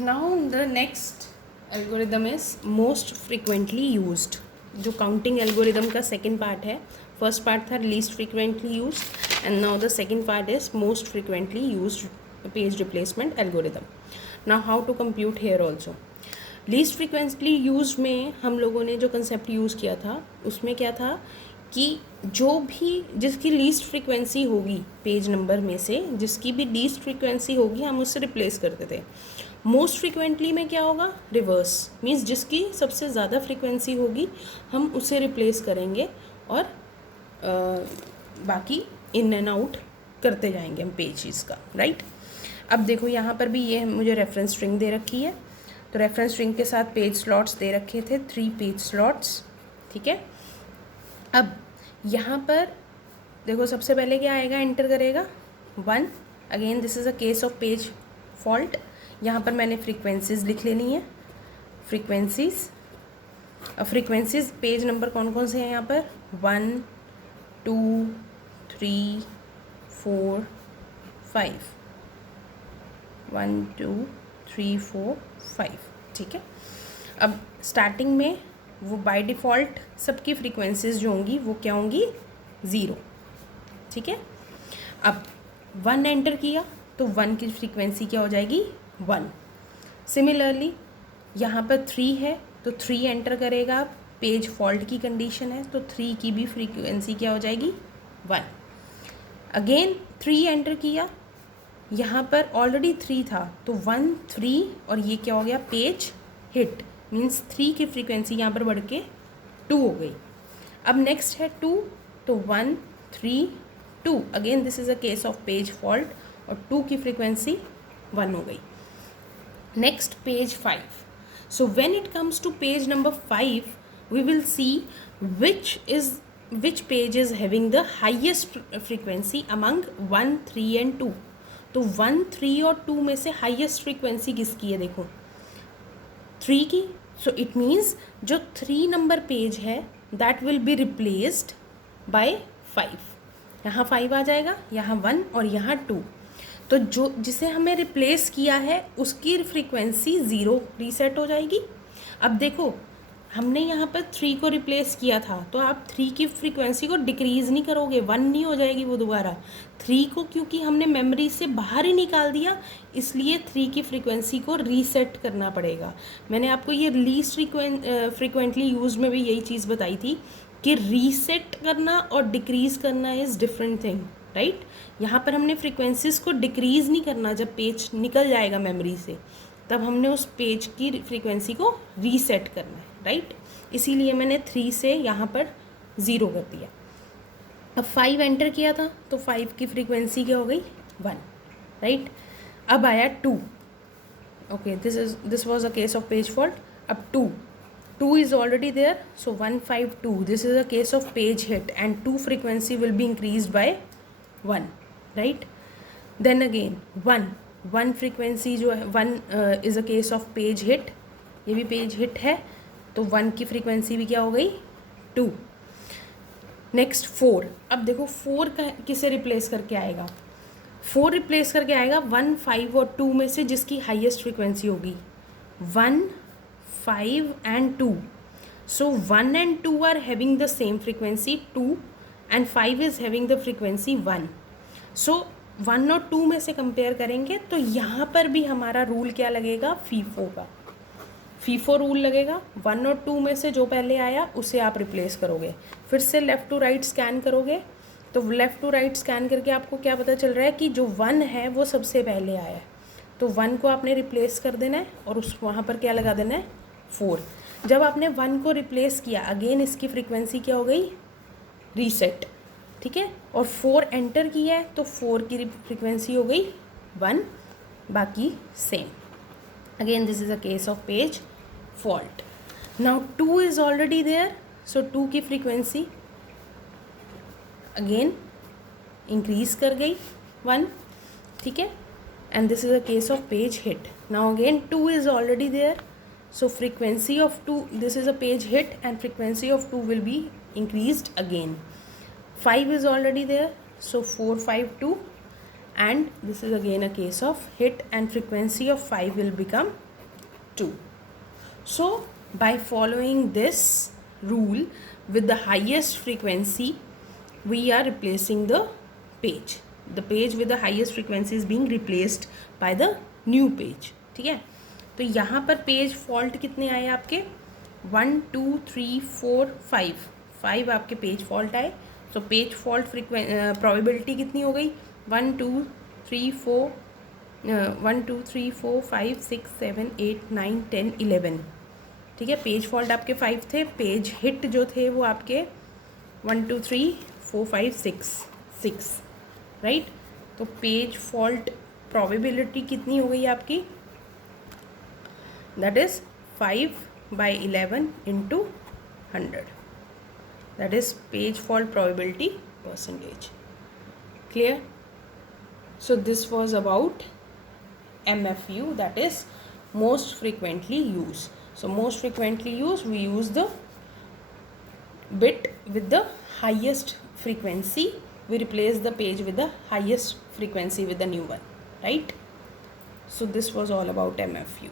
Now the next algorithm is most frequently used, जो counting algorithm का second part है. First part था least frequently used and now the second part is most frequently used page replacement algorithm. Now how to compute here also. Least frequently use में हम लोगों ने जो concept use किया था उसमें क्या था कि जो भी जिसकी लीस्ट फ्रीक्वेंसी होगी पेज नंबर में से, जिसकी भी लीस्ट फ्रीक्वेंसी होगी हम उससे रिप्लेस करते थे. मोस्ट फ्रीक्वेंटली में क्या होगा, रिवर्स मीन्स जिसकी सबसे ज़्यादा फ्रीक्वेंसी होगी हम उसे रिप्लेस करेंगे और बाकी इन एंड आउट करते जाएंगे हम पेजेस का. राइट. अब देखो यहाँ पर भी ये मुझे रेफरेंस स्ट्रिंग दे रखी है, तो रेफरेंस स्ट्रिंग के साथ पेज स्लॉट्स दे रखे थे, 3 पेज स्लॉट्स. ठीक है. अब यहाँ पर देखो सबसे पहले क्या आएगा, एंटर करेगा 1. Again this is a case of page fault. यहाँ पर मैंने फ्रीक्वेंसीज लिख लेनी है. फ्रीक्वेंसीज पेज नंबर कौन कौन से हैं यहाँ पर, 1 2 3 4 5. 1 2 3 4 5. ठीक है. अब स्टार्टिंग में वो बाय डिफ़ॉल्ट सबकी फ्रीक्वेंसीज जो होंगी वो क्या होंगी, 0. ठीक है. अब 1 एंटर किया तो 1 की फ्रीक्वेंसी क्या हो जाएगी, 1. सिमिलरली यहाँ पर 3 है तो 3 एंटर करेगा, पेज फॉल्ट की कंडीशन है तो 3 की भी फ्रीक्वेंसी क्या हो जाएगी, 1. अगेन 3 एंटर किया, यहाँ पर ऑलरेडी 3 था तो 1 3 और ये क्या हो गया, पेज हिट मीन्स 3 की फ्रीक्वेंसी यहाँ पर बढ़ के 2 हो गई. अब नेक्स्ट है 2 तो 1 3 2. Again this is a case of page fault और 2 की फ्रीक्वेंसी 1 हो गई. Next page 5. So when it comes to page number 5 we will see which page is having the highest frequency among 1 3 and 2. तो 1 3 और 2 में से हाईएस्ट फ्रीक्वेंसी किसकी है, देखो 3 की. सो इट मीन्स जो 3 नंबर पेज है that will be replaced by 5. यहाँ 5 आ जाएगा, यहाँ 1 और यहाँ 2. तो जो जिसे हमें रिप्लेस किया है उसकी फ्रीक्वेंसी 0 रीसेट हो जाएगी. अब देखो हमने यहाँ पर 3 को रिप्लेस किया था तो आप 3 की फ्रीक्वेंसी को डिक्रीज़ नहीं करोगे, 1 नहीं हो जाएगी वो दोबारा. 3 को क्योंकि हमने मेमोरी से बाहर ही निकाल दिया इसलिए 3 की फ्रीक्वेंसी को रीसेट करना पड़ेगा. मैंने आपको ये लीस्ट फ्रीक्वेंटली यूज में भी यही चीज़ बताई थी कि रीसेट करना और डिक्रीज़ करना इज़ डिफरेंट थिंग. राइट. यहाँ पर हमने फ्रीक्वेंसीज को डिक्रीज़ नहीं करना, जब पेज निकल जाएगा मेमोरी से तब हमने उस पेज की फ्रीक्वेंसी को रीसेट करना है. राइट. इसीलिए मैंने 3 से यहाँ पर 0 कर दिया. अब 5 एंटर किया था तो 5 की फ्रीक्वेंसी क्या हो गई, 1. राइट. अब आया 2. Okay this was a case of page fault. अब 2 is already there so 1 5 2. This is a case of page hit and 2 frequency will be increased by 1. Right. Then again 1 frequency जो है 1 is a case of page hit, ये भी page hit है तो 1 की frequency भी क्या हो गई, 2. नेक्स्ट 4. अब देखो 4 का किसे रिप्लेस करके आएगा, 4 रिप्लेस करके आएगा 1 5 और 2 में से जिसकी हाईएस्ट फ्रीक्वेंसी होगी, 1 5 and 2. So 1 and 2 are having the same frequency 2 and 5 is having the frequency 1. So 1 और 2 में से कंपेयर करेंगे तो यहाँ पर भी हमारा रूल क्या लगेगा, फीफो का. फीफो रूल लगेगा. 1 और 2 में से जो पहले आया उसे आप रिप्लेस करोगे, फिर से लेफ़्ट टू राइट स्कैन करोगे तो लेफ़्ट टू राइट स्कैन करके आपको क्या पता चल रहा है कि जो 1 है वो सबसे पहले आया है तो 1 को आपने रिप्लेस कर देना है और उस वहाँ पर क्या लगा देना है, 4. जब आपने 1 को रिप्लेस किया अगेन इसकी फ्रीक्वेंसी क्या हो गई, रीसेट. ठीक है. और 4 एंटर किया है तो 4 की फ्रीक्वेंसी हो गई 1, बाकी same. Again this is a case of page fault. Now 2 is already there so 2 की फ्रीक्वेंसी अगेन इंक्रीज कर गई 1. ठीक है. And this is a case of page hit. Now again 2 is already there so frequency of 2, this is a page hit and frequency of 2 will be increased again. 5 is already there so 4 5 2 and this is again a case of hit and frequency of 5 will become 2. So by following this rule with the highest frequency, we are replacing the page. The page with the highest frequency is being replaced by the new page. ठीक है, तो यहाँ पर page fault कितने आए आपके? 1 2 3 4 5 आपके page fault आए. सो पेज फॉल्ट प्रोबेबिलिटी कितनी हो गई? 1 2 3 4 5 6 7 8 9 10 11. ठीक है, पेज फॉल्ट आपके 5 थे. पेज हिट जो थे वो आपके 1 2 3 4 5 6 राइट. तो पेज फॉल्ट प्रोबेबिलिटी कितनी हो गई आपकी? That is 5/11 into 100. That is page fault probability percentage. Clear? So this was about MFU, that is most frequently used. So most frequently used, we use the bit with the highest frequency. We replace the page with the highest frequency with the new one, right? So this was all about MFU.